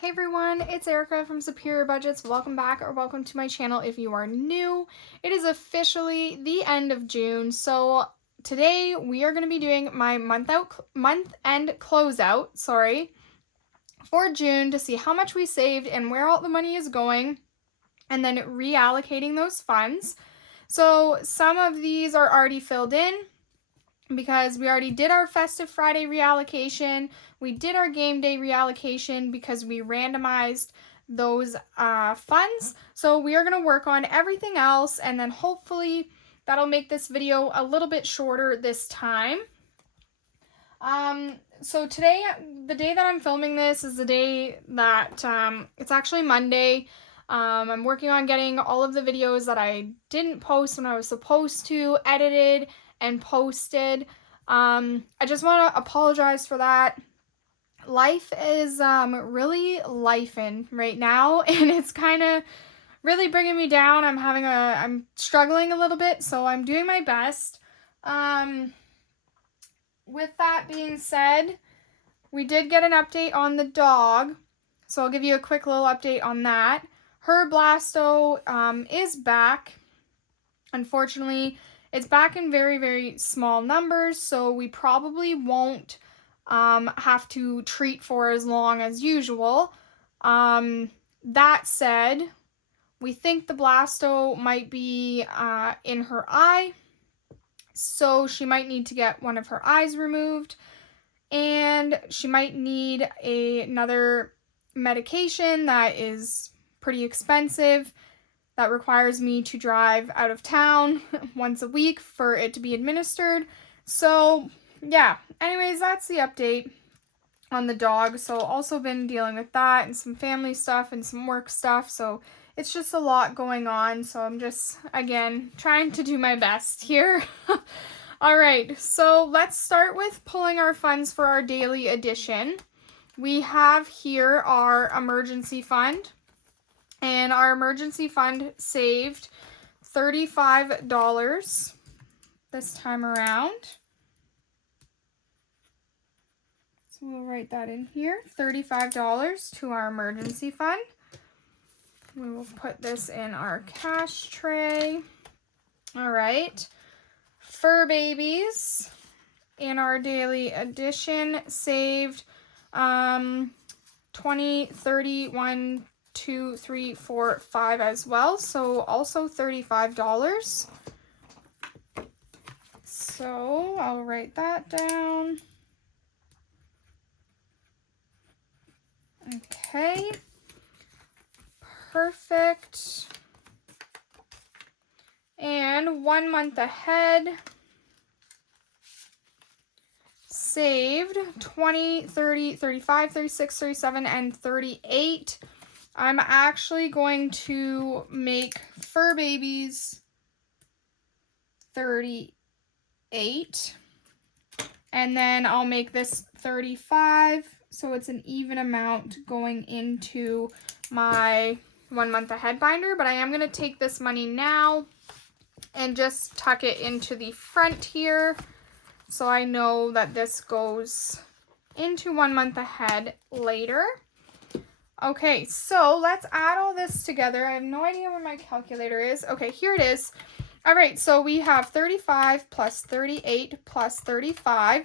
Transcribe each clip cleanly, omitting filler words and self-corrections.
Hey everyone, it's Erica from Superior Budgets. Welcome back or welcome to my channel if you are new. It is officially the end of June, so today we are going to be doing my month-end closeout, for June to see how much we saved and where all the money is going, and then reallocating those funds. So some of these are already filled in, because we already did our Festive Friday reallocation. We did our game day reallocation because we randomized those funds. So we are going to work on everything else, and then hopefully that'll make this video a little bit shorter this time. So today, the day that I'm filming this is the day that it's actually Monday. I'm working on getting all of the videos that I didn't post when I was supposed to edited and posted. I just want to apologize for that. Life is really lifing right now, and it's kind of really bringing me down. I'm struggling a little bit, so I'm doing my best. With that being said, we did get an update on the dog, so I'll give you a quick little update on that. Her Blasto is back. Unfortunately, it's back in very, very small numbers, so we probably won't have to treat for as long as usual. That said, we think the Blasto might be in her eye, so she might need to get one of her eyes removed, and she might need another medication that is pretty expensive, that requires me to drive out of town once a week for it to be administered. So yeah, anyways, that's the update on the dog. So also been dealing with that and some family stuff and some work stuff. So it's just a lot going on. So I'm just, again, trying to do my best here. All right, so let's start with pulling our funds for our daily edition. We have here our emergency fund. And our emergency fund saved $35 this time around. So we'll write that in here, $35 to our emergency fund. We will put this in our cash tray. All right. Fur babies in our daily edition saved 20, 31, 2, 3, 4, 5 as well, so also $35. So I'll write that down. Okay, perfect. And 1 month ahead saved 20, 30, 35, 36, 37, and 38. I'm actually going to make fur babies 38, and then I'll make this 35, so it's an even amount going into my 1 month ahead binder. But I am going to take this money now and just tuck it into the front here, so I know that this goes into 1 month ahead later. Okay, so let's add all this together. I have no idea where my calculator is. Okay, here it is. All right, so we have 35 plus 38 plus 35.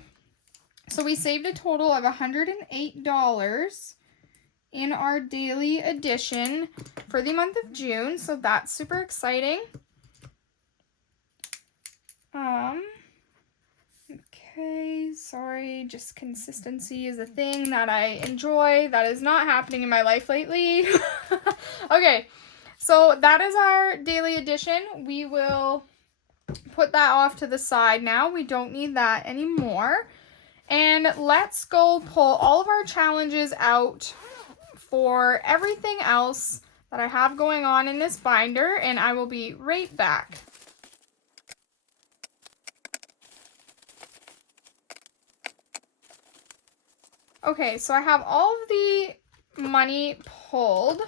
So we saved a total of $108 in our daily edition for the month of June. So that's super exciting. Okay, sorry, just consistency is a thing that I enjoy. That is not happening in my life lately. Okay, so that is our daily edition. We will put that off to the side now. We don't need that anymore. And let's go pull all of our challenges out for everything else that I have going on in this binder, and I will be right back. Okay, so I have all of the money pulled.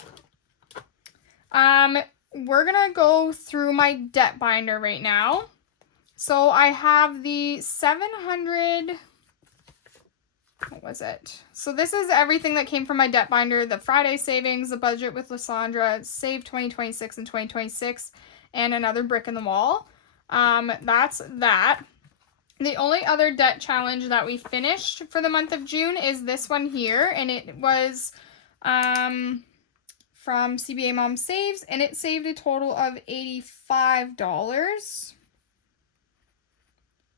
We're gonna go through my debt binder right now. So I have the $700 what was it? So this is everything that came from my debt binder, the Friday savings, the budget with Lysandra, save 2026 and 2026, and another brick in the wall. That's that. The only other debt challenge that we finished for the month of June is this one here, and it was from CBA Mom Saves, and it saved a total of $85.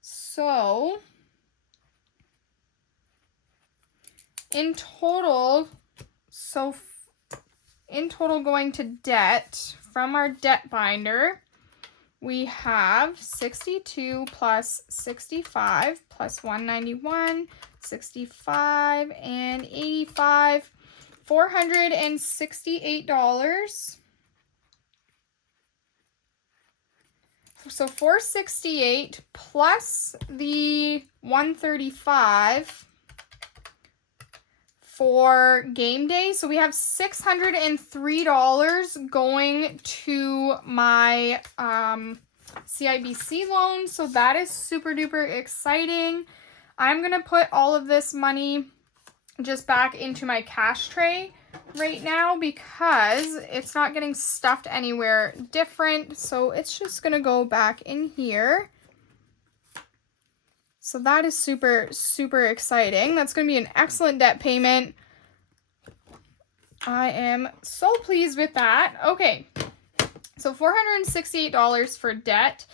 So in total, going to debt from our debt binder, we have 62 plus 65 plus 191, 65 and 85, $468. So 468 plus the 135 for game day. So we have $603 going to my CIBC loan. So that is super duper exciting. I'm going to put all of this money just back into my cash tray right now because it's not getting stuffed anywhere different. So it's just going to go back in here. So that is super, super exciting. That's going to be an excellent debt payment. I am so pleased with that. Okay, so $468 for debt.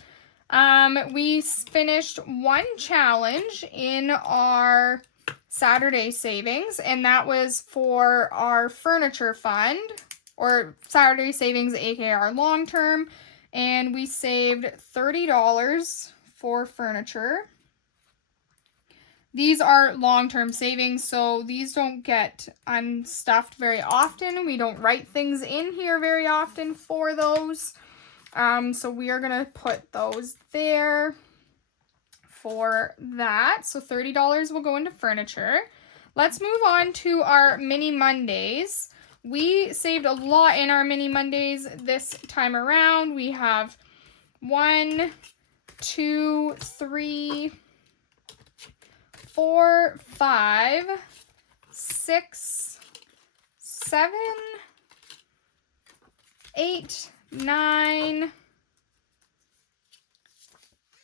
We finished one challenge in our Saturday savings, and that was for our furniture fund, or Saturday savings, aka our long-term, and we saved $30 for furniture. These are long-term savings, so these don't get unstuffed very often. We don't write things in here very often for those. So we are going to put those there for that. So $30 will go into furniture. Let's move on to our mini Mondays. We saved a lot in our mini Mondays this time around. We have 1, 2, 3, 4, 5, 6, 7, 8, 9,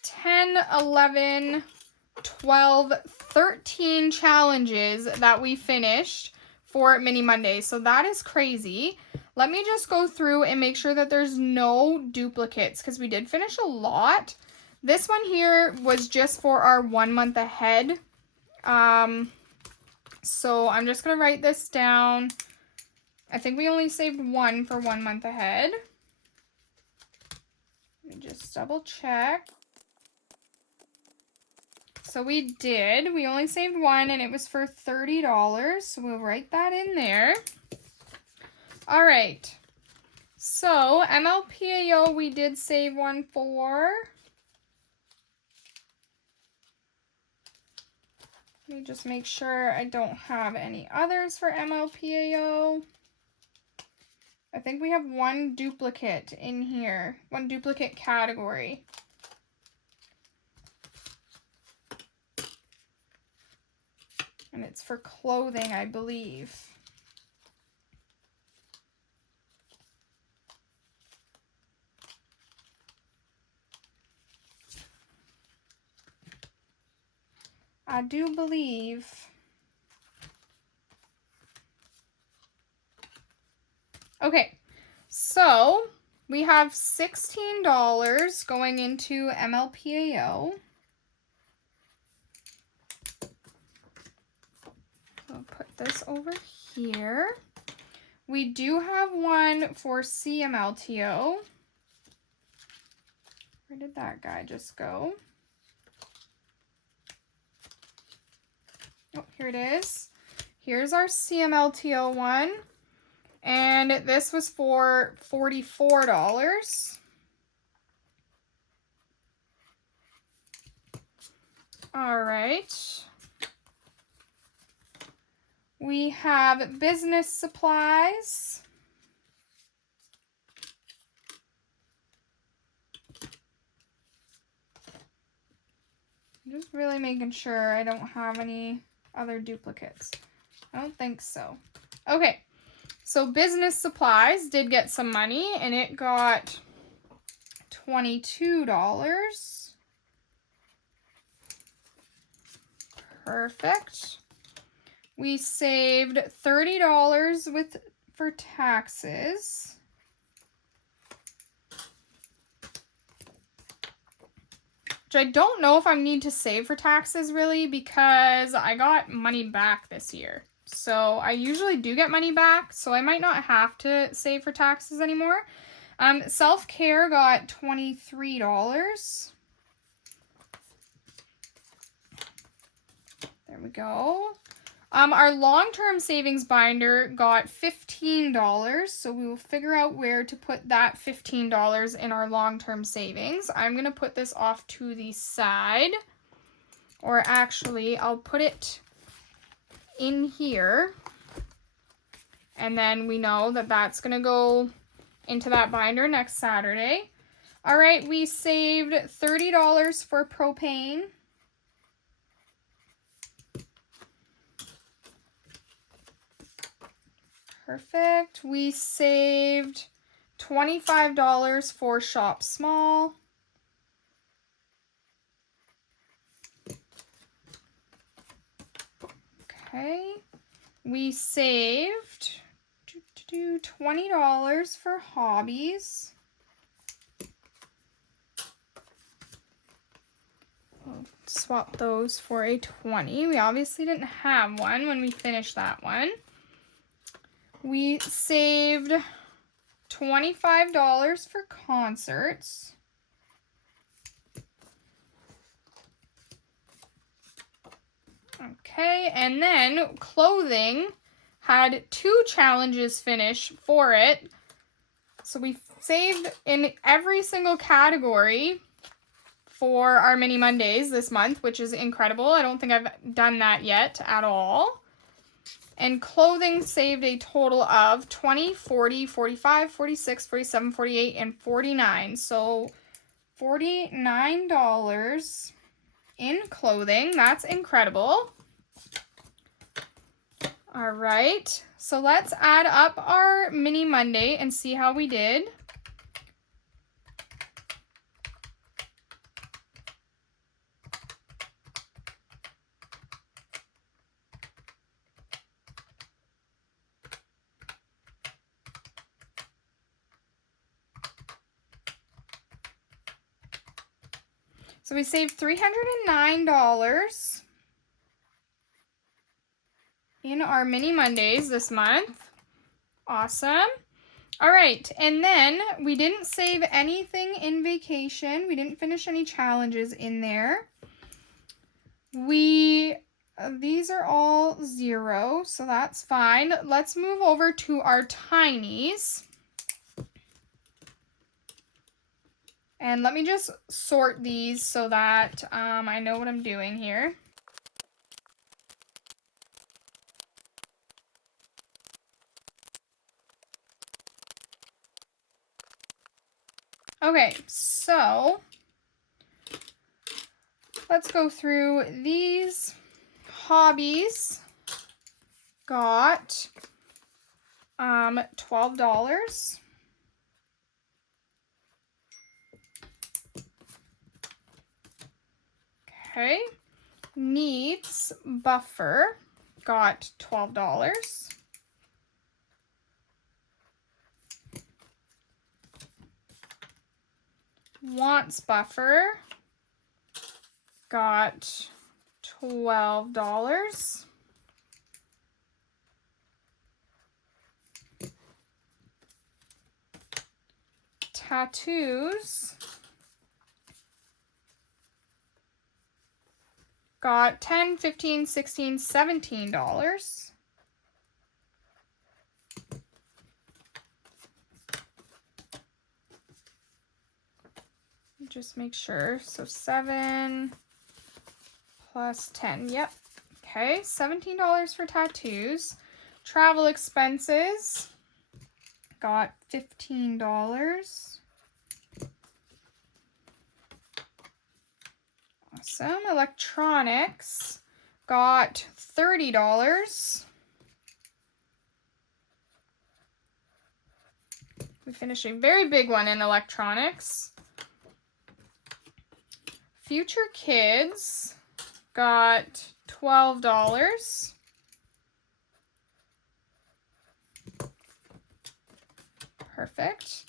10, 11, 12, 13 challenges that we finished for Mini Monday. So that is crazy. Let me just go through and make sure that there's no duplicates because we did finish a lot. This one here was just for our 1 month ahead. So I'm just going to write this down. I think we only saved one for 1 month ahead. Let me just double check. So we did. We only saved one and it was for $30. So we'll write that in there. All right. So MLPAO we did save one for. Let me just make sure I don't have any others for MLPAO. I think we have one duplicate in here, one duplicate category. And it's for clothing, I believe. I do believe. Okay, so we have $16 going into MLPAO. I'll put this over here. We do have one for CMLTO. Where did that guy just go? Oh, here it is. Here's our CMLTO one. And this was for $44. All right. We have business supplies. I'm just really making sure I don't have any other duplicates? I don't think so. Okay, so business supplies did get some money, and it got $22. Perfect. We saved $30 for taxes. Which I don't know if I need to save for taxes really, because I got money back this year. So I usually do get money back, so I might not have to save for taxes anymore. Self-care got $23. There we go. Our long-term savings binder got $15, so we will figure out where to put that $15 in our long-term savings. I'm going to put this off to the side, or actually, I'll put it in here, and then we know that that's going to go into that binder next Saturday. All right, we saved $30 for propane. Perfect. We saved $25 for Shop Small. Okay. We saved $20 for hobbies. We'll swap those for a 20. We obviously didn't have one when we finished that one. We saved $25 for concerts. Okay, and then clothing had 2 challenges finish for it. So we saved in every single category for our Mini Mondays this month, which is incredible. I don't think I've done that yet at all. And clothing saved a total of 20, 40, 45, 46, 47, 48, and 49. So $49 in clothing. That's incredible. All right. So let's add up our Mini Monday and see how we did. So we saved $309 in our Mini Mondays this month. Awesome. All right, and then we didn't save anything in vacation. We didn't finish any challenges in there. These are all 0, so that's fine. Let's move over to our tinies. And let me just sort these so that I know what I'm doing here. Okay, so let's go through these. Hobbies got $12. Okay. Needs buffer got $12. Wants buffer got $12. Tattoos got $10, $15, $16, $17. Just make sure. So 7 plus 10. Yep. Okay, $17 for tattoos. Travel expenses got $15. Awesome. Electronics got $30. We finished a very big one in electronics. Future Kids got $12. Perfect.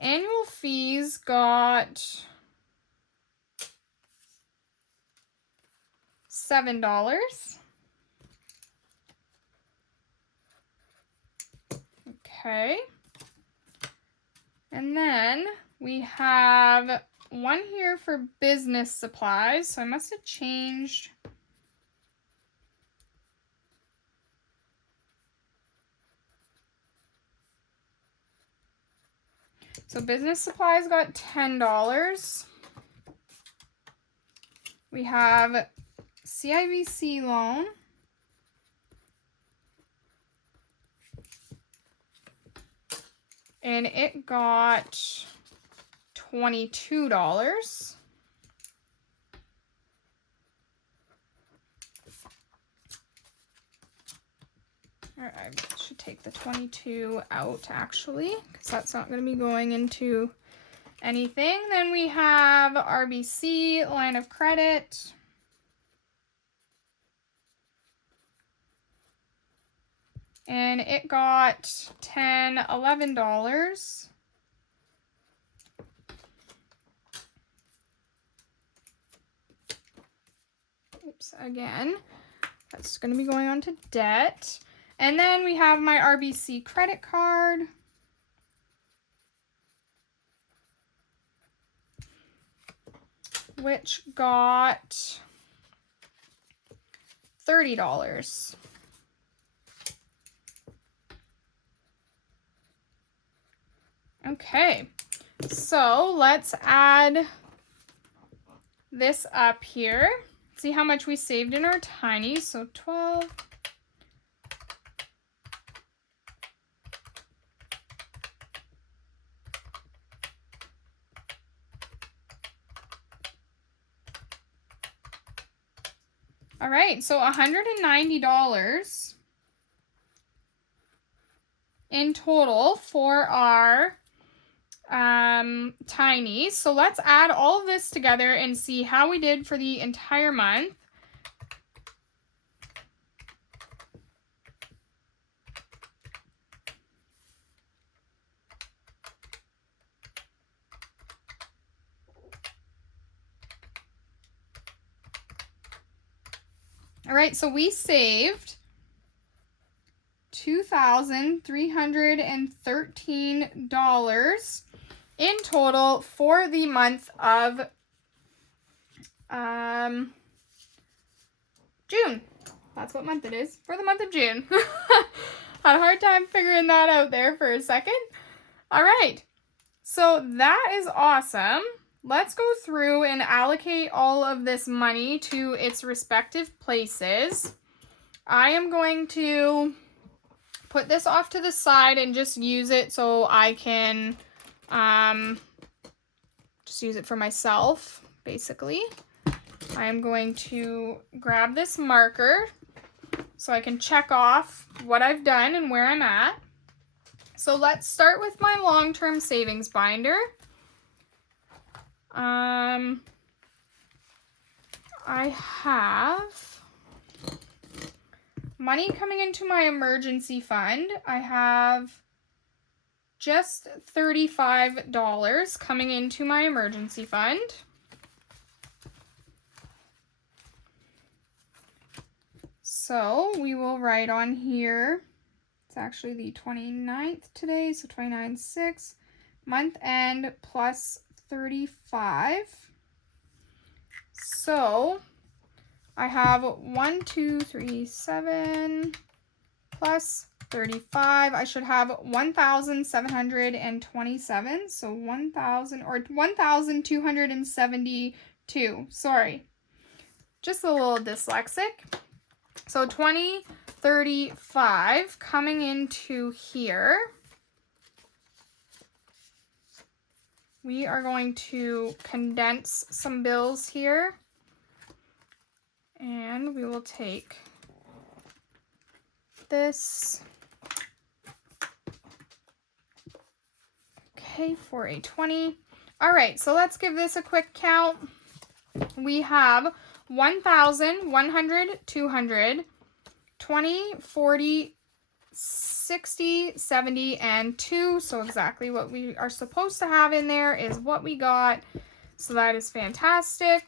Annual fees got $7. Okay. And then we have one here for business supplies. So I must have changed. So business supplies got $10. We have CIBC loan. And it got $22. I should take the 22 out actually, because that's not going to be going into anything. Then we have RBC line of credit. And it got $10, $11. Oops, again. That's going to be going on to debt. And then we have my RBC credit card. Which got $30. Okay, so let's add this up here. See how much we saved in our tiny. So 12. All right, so $190 in total for our tiny. So let's add all of this together and see how we did for the entire month. All right, so we saved $2,313 in total for the month of June. That's what month it is, for the month of June. Had a hard time figuring that out there for a second. All right, so that is awesome. Let's go through and allocate all of this money to its respective places. I am going to put this off to the side and just use it so I can just use it for myself, basically. I am going to grab this marker so I can check off what I've done and where I'm at. So let's start with my long-term savings binder. I have money coming into my emergency fund. I have just $35 coming into my emergency fund. So we will write on here, it's actually the 29th today, so 29.6, month end plus 35. So I have 1, 2, 3, 7 plus 35. I should have 1,727. So 1,000 or 1,272. Sorry, just a little dyslexic. So 2035 coming into here. We are going to condense some bills here. And we will we'll take this. Okay, for a 20. All right, so let's give this a quick count. We have 1,000, 100, 200, 20, 40, 60, 70, and 2. So exactly what we are supposed to have in there is what we got. So that is fantastic.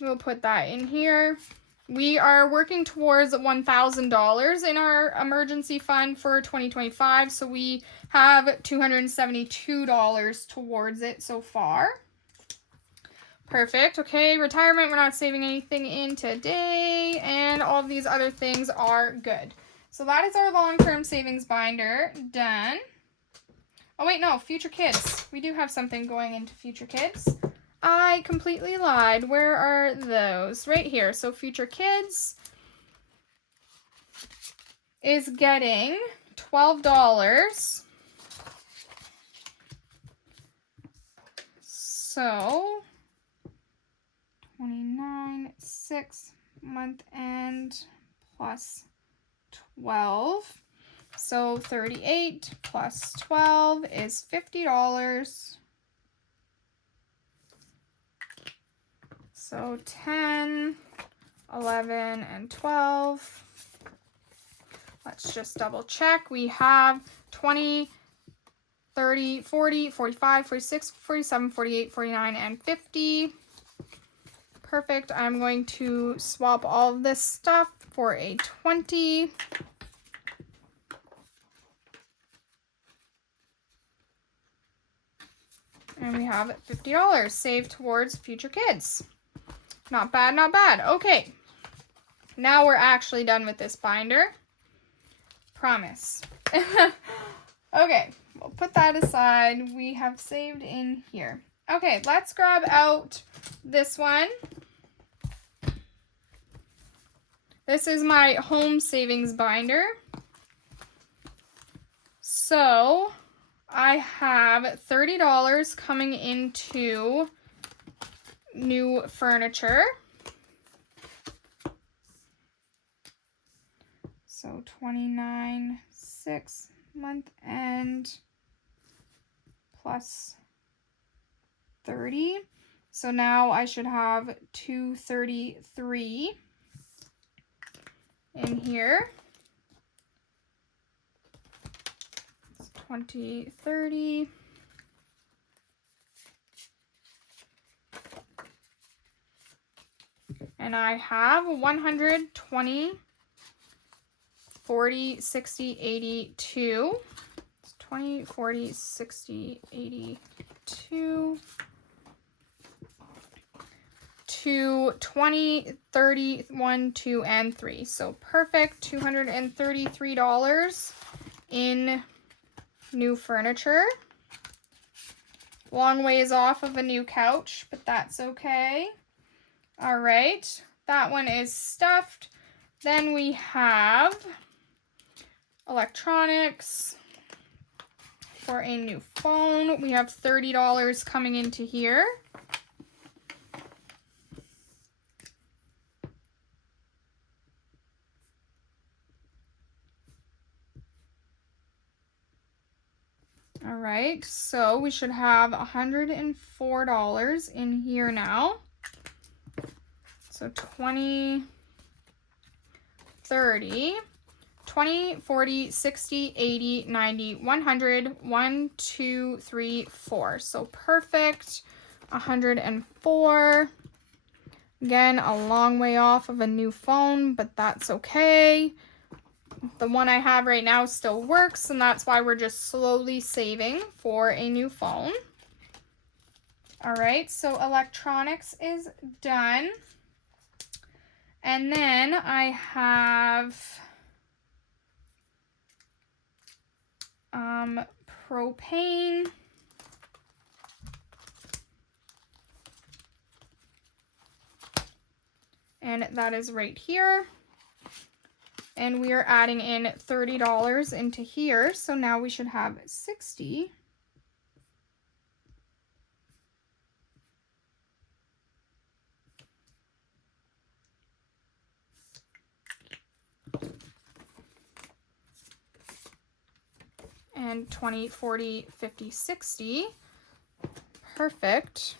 We'll put that in here. We are working towards $1,000 in our emergency fund for 2025. So we have $272 towards it so far. Perfect. Okay, retirement, we're not saving anything in today, and all of these other things are good. So that is our long-term savings binder done. Oh wait, no, future kids. We do have something going into future kids. I completely lied. Where are those? Right here. So future kids is getting $12. So 29, 6 month end plus 12. So 38 plus 12 is $50. So 10, 11, and 12. Let's just double check. We have 20, 30, 40, 45, 46, 47, 48, 49, and 50. Perfect. I'm going to swap all of this stuff for a 20. And we have $50 saved towards future kids. Not bad, not bad. Okay. Now we're actually done with this binder. Promise. Okay, we'll put that aside. We have saved in here. Okay, let's grab out this one. This is my home savings binder. So I have $30 coming into new furniture. So 29, 6 month end plus 30. So now I should have 233 in here. 20, 30. And I have 120, 40, 60, 82. 20, 40, 60, 82. To 20, 30, 1, 2, and 3. So perfect. $233 in new furniture. Long ways off of a new couch, but that's okay. All right, that one is stuffed. Then we have electronics for a new phone. We have $30 coming into here. All right, so we should have $104 in here now. So 20, 30, 20, 40, 60, 80, 90, 100, 1, 2, 3, 4. So perfect, 104. Again, a long way off of a new phone, but that's okay. The one I have right now still works, and that's why we're just slowly saving for a new phone. All right, so electronics is done. And then I have propane. And that is right here. And we are adding in $30 into here. So now we should have 60. and 20, 40, 50, 60. Perfect.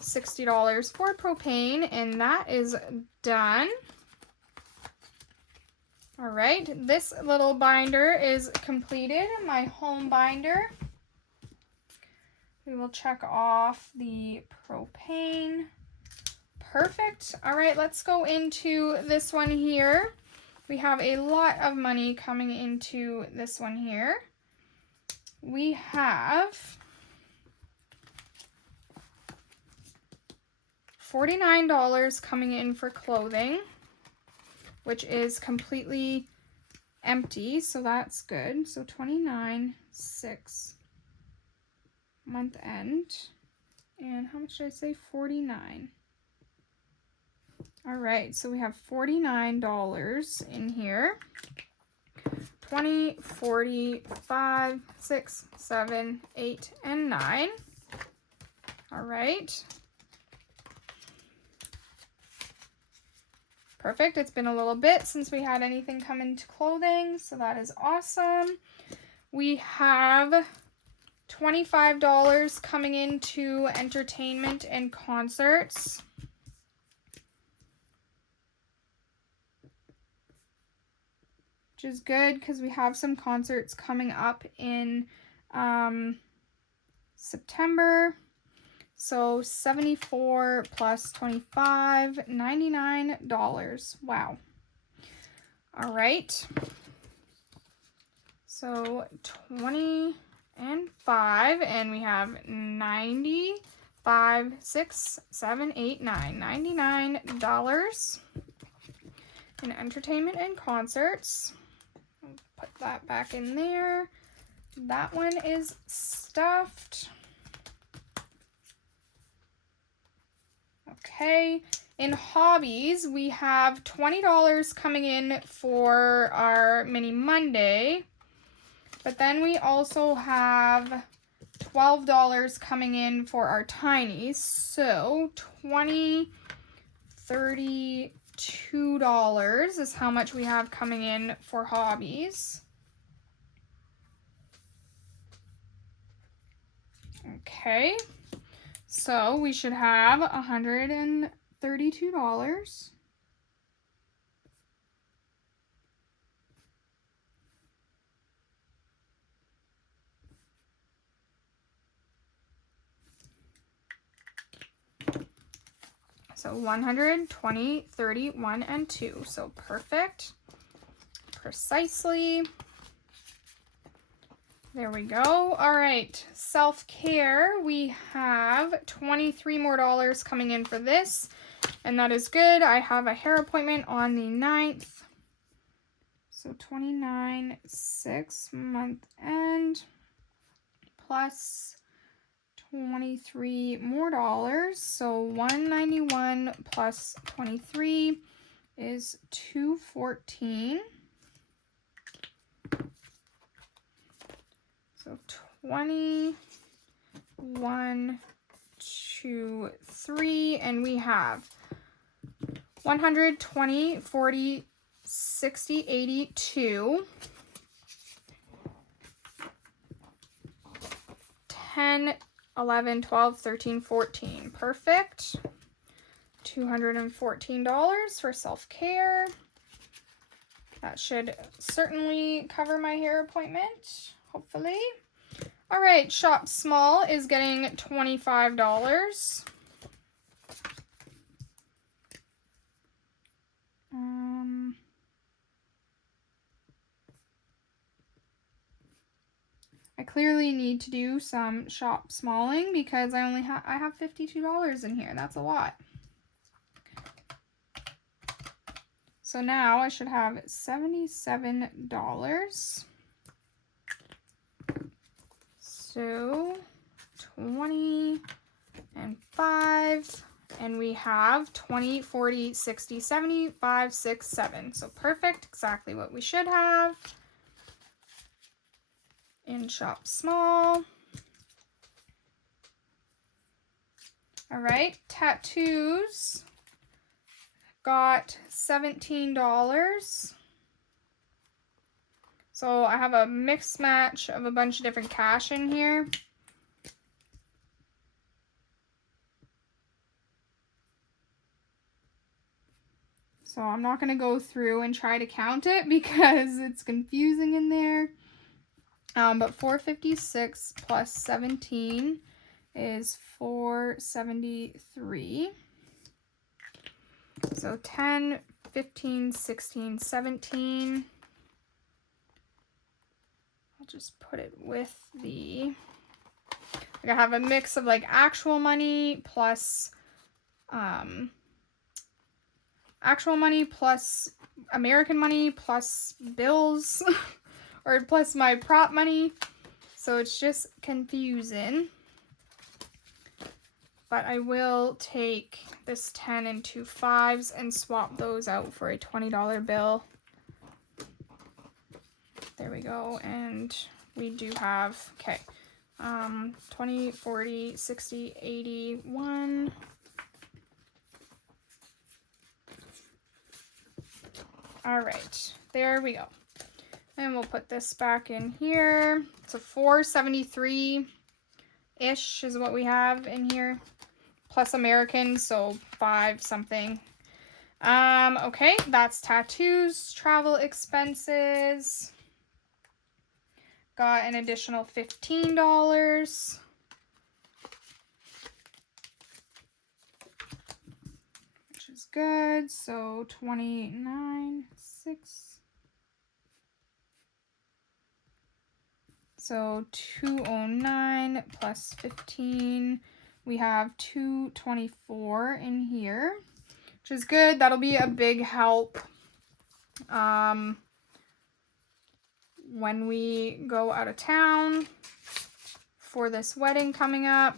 $60 for propane, and that is done. All right, this little binder is completed, my home binder. We will check off the propane. Perfect. All right, let's go into this one here. We have a lot of money coming into this one here. We have $49 coming in for clothing, which is completely empty, so that's good. So 29.6 month end. And how much did I say? 49. All right, so we have $49 in here. 20, 40, 5, 6, 7, 8, and 9. All right. Perfect. It's been a little bit since we had anything come into clothing, so that is awesome. We have $25 coming into entertainment and concerts. Which is good because we have some concerts coming up in September. So 74 plus 25, $99. Wow. All right. So 20 and 5, and we have 90, 5, 6, 7, 8, 9. $99 in entertainment and concerts. Put that back in there. That one is stuffed. Okay, in hobbies, we have $20 coming in for our Mini Monday, but then we also have $12 coming in for our Tinies, so $20, $32 is how much we have coming in for hobbies. Okay. So we should have $132. So 120, 31, and 2. So perfect. Precisely. There we go. All right, self-care. We have $23 more coming in for this, and that is good. I have a hair appointment on the 9th. So 29.6 month end plus $23 more. So 191 plus 23 is 214. So 21, 2, 3, and we have 120, 40, 60, 82, 10, 11, 12, 13, 14. Perfect. $214 for self-care. That should certainly cover my hair appointment, hopefully. All right, Shop Small is getting $25. I clearly need to do some shop smalling because I have $52 in here. That's a lot. So now I should have $77. So 20 and 5, and we have 20, 40, 60, 70, 5, 6, 7. So perfect, exactly what we should have in Shop Small. All right, tattoos got $17. So I have a mix match of a bunch of different cash in here. So I'm not going to go through and try to count it because it's confusing in there. But 456 plus 17 is 473. So 10, 15, 16, 17. I'll just put it with the, I have a mix of like actual money plus American money plus bills or plus my prop money. So it's just confusing. But I will take this 10 and 2 5s and swap those out for a $20 bill. There we go. And we do have, okay, 20, 40, 60, 80, 1. All right, there we go. And we'll put this back in here. So 473-ish is what we have in here. Plus American, so 5 something. Okay, that's tattoos, travel expenses. Got an additional $15. Which is good. So 29, 6. So 209 plus 15. We have 224 in here, which is good. That'll be a big help when we go out of town for this wedding coming up.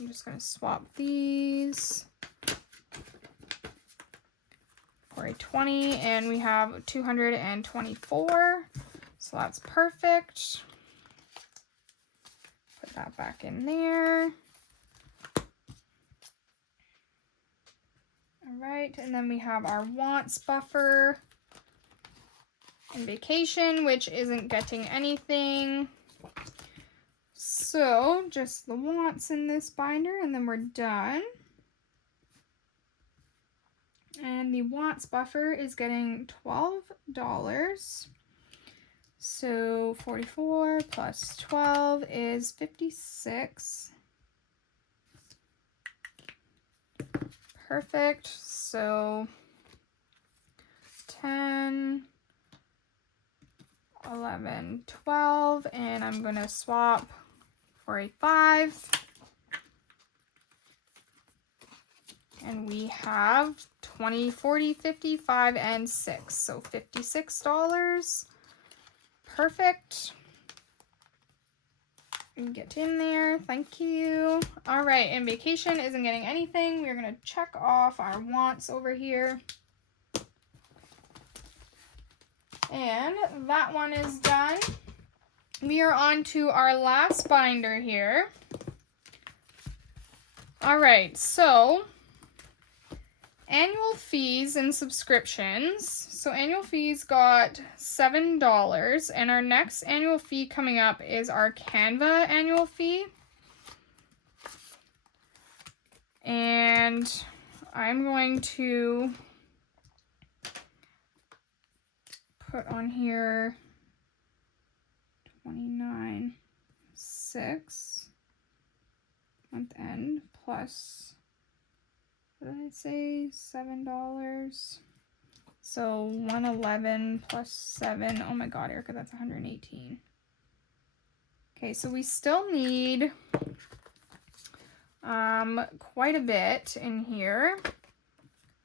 I'm just going to swap these for a 20, and we have 224. So that's perfect. Put that back in there. All right, and then we have our wants buffer and vacation, which isn't getting anything. So just the wants in this binder, and then we're done. And the wants buffer is getting $12. So 44 plus 12 is 56. Perfect. So 10, 11, 12, and I'm going to swap for a 5. And we have 20, 40, 55, and 6. So $56. Perfect. Get in there. Thank you. All right, and vacation isn't getting anything. We're going to check off our wants over here. And that one is done. We are on to our last binder here. All right, so annual fees and subscriptions. So annual fees got $7, and our next annual fee coming up is our Canva annual fee. And I'm going to put on here 29.6 month end plus, what did I say, $7? So 111 plus 7. Oh my god, Erica, that's 118. Okay, so we still need quite a bit in here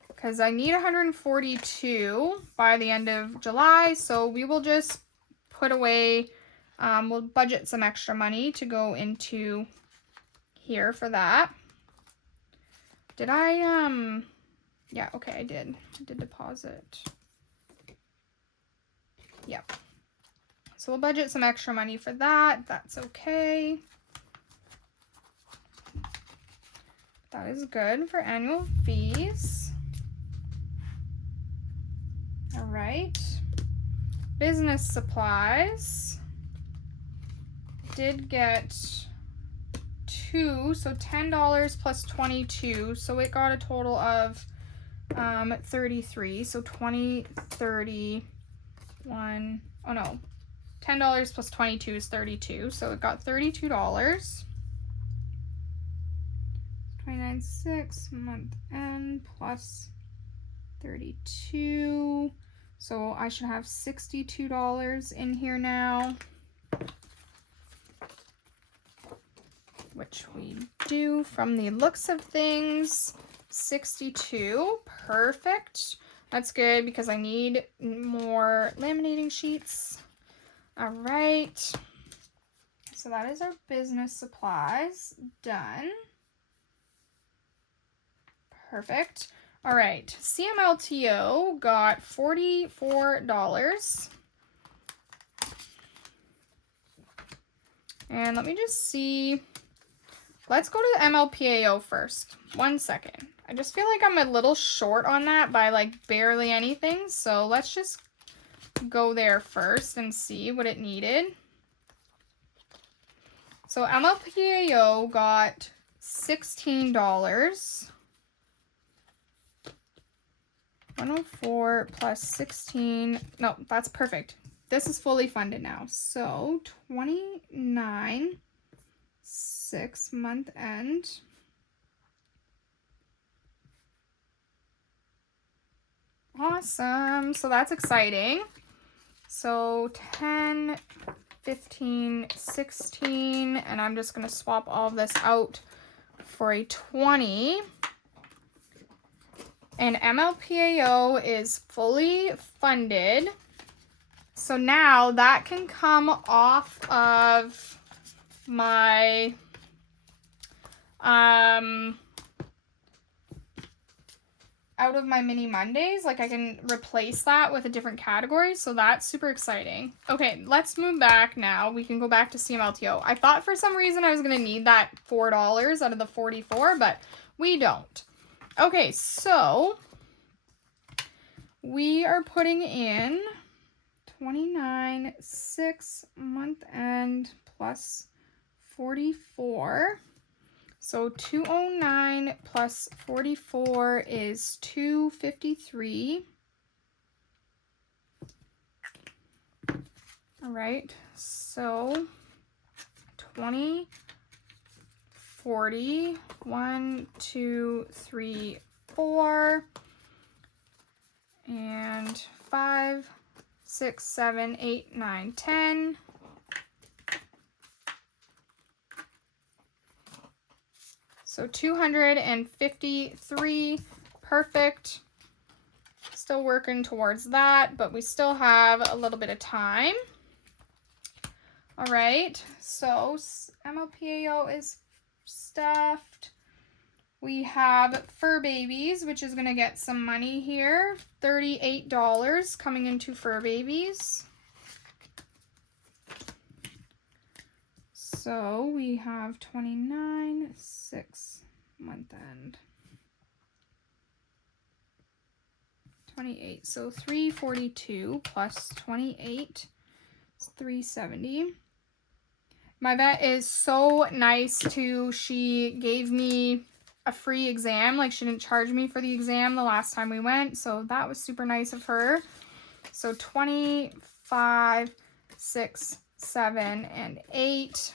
because I need 142 by the end of July. So we will just put away, we'll budget some extra money to go into here for that. Did I, yeah, okay, I did deposit. Yep. So we'll budget some extra money for that. That's okay. That is good for annual fees. All right. business supplies did get 2, so $10 plus 22, so it got a total of 33. So 20, 31. Oh no, $10 plus 22 is 32, so it got $32. 29.6 month end plus 32, so I should have $62 in here now, which we do from the looks of things. 62, perfect. That's good because I need more laminating sheets. All right, so that is our business supplies done. Perfect. All right, CMLTO got $44. And let me just see. Let's go to the MLPAO first. 1 second. I just feel like I'm a little short on that by like barely anything. So let's just go there first and see what it needed. So MLPAO got $16. 104 plus 16. No, that's perfect. This is fully funded now. So 29.6 month end. Awesome. So that's exciting. So 10, 15, 16, and I'm just going to swap all of this out for a 20. And MLPAO is fully funded. So now that can come off of my out of my mini Mondays. Like I can replace that with a different category. So that's super exciting. Okay, let's move back now. We can go back to CMLTO. I thought for some reason I was going to need that $4 out of the 44, but we don't. Okay, so we are putting in 29.6 month end plus 44. So 209 plus 44 is 253. All right, so 20, 40, 1, 2, 3, 4, and 5, 6, 7, 8, 9, 10. So 253, perfect. Still working towards that, but we still have a little bit of time. All right, so MLPAO is stuffed. We have Fur Babies, which is going to get some money here. $38 coming into Fur Babies. So we have 29.6 month end. 28. So 342 plus 28 is 370. My vet is so nice too. She gave me a free exam. Like she didn't charge me for the exam the last time we went. So that was super nice of her. So 25, 6, 7, and 8.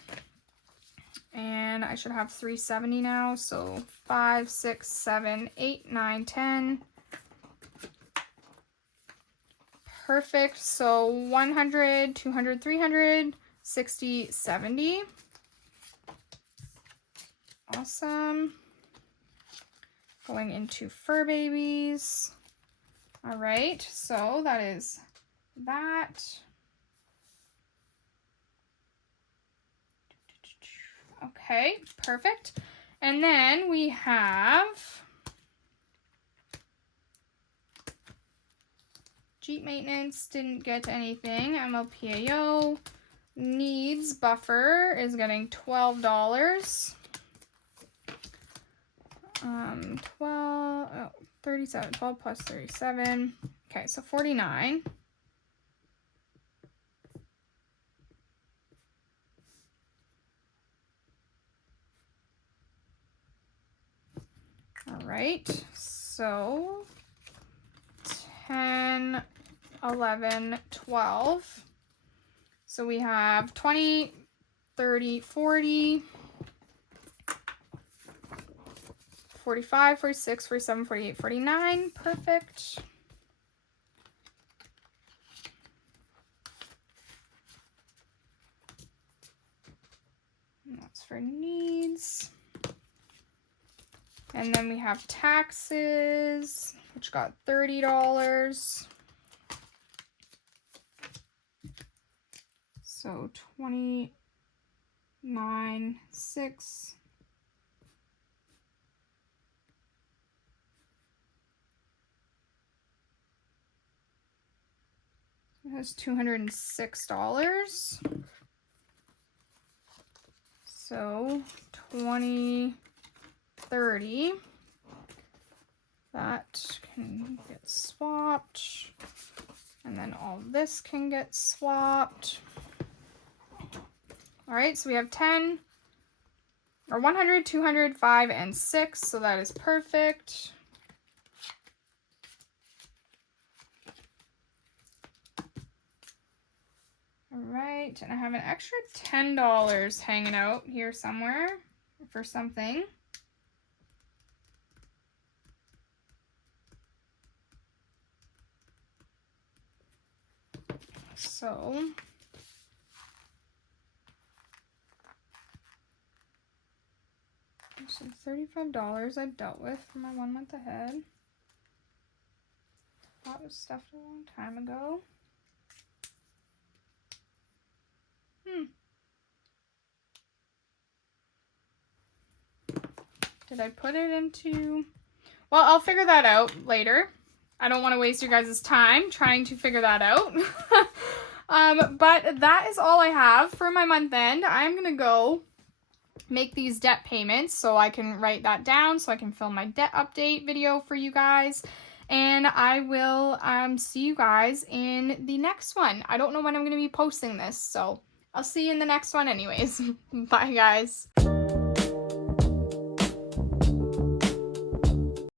And I should have 370 now. So 5, 6, 7, 8, 9, 10. Perfect. So 100, 200, 300, 60, 70. Awesome. Going into Fur Babies. All right, so that is that. Okay, perfect. And then we have Jeep maintenance, didn't get anything. MLPAO needs buffer is getting $12. 37, 12 plus 37. Okay, so 49. All right, so 10, 11, 12. So we have 20, 30, 40, 45, 46, 47, 48, 49. Perfect. And that's for needs. And then we have taxes, which got $30. So 29, 6. It has $206. So 20, 30. That can get swapped. And then all this can get swapped. All right, so we have 10, or 100, 200, 5, and 6. So that is perfect. All right, and I have an extra $10 hanging out here somewhere for something. So $35 I dealt with for my 1 month ahead. That was stuffed a long time ago. Did I put it into... Well, I'll figure that out later. I don't want to waste your guys' time trying to figure that out. But that is all I have for my month end. I'm going to go make these debt payments so I can write that down so I can film my debt update video for you guys. And I will see you guys in the next one. I don't know when I'm going to be posting this, so I'll see you in the next one anyways. Bye, guys.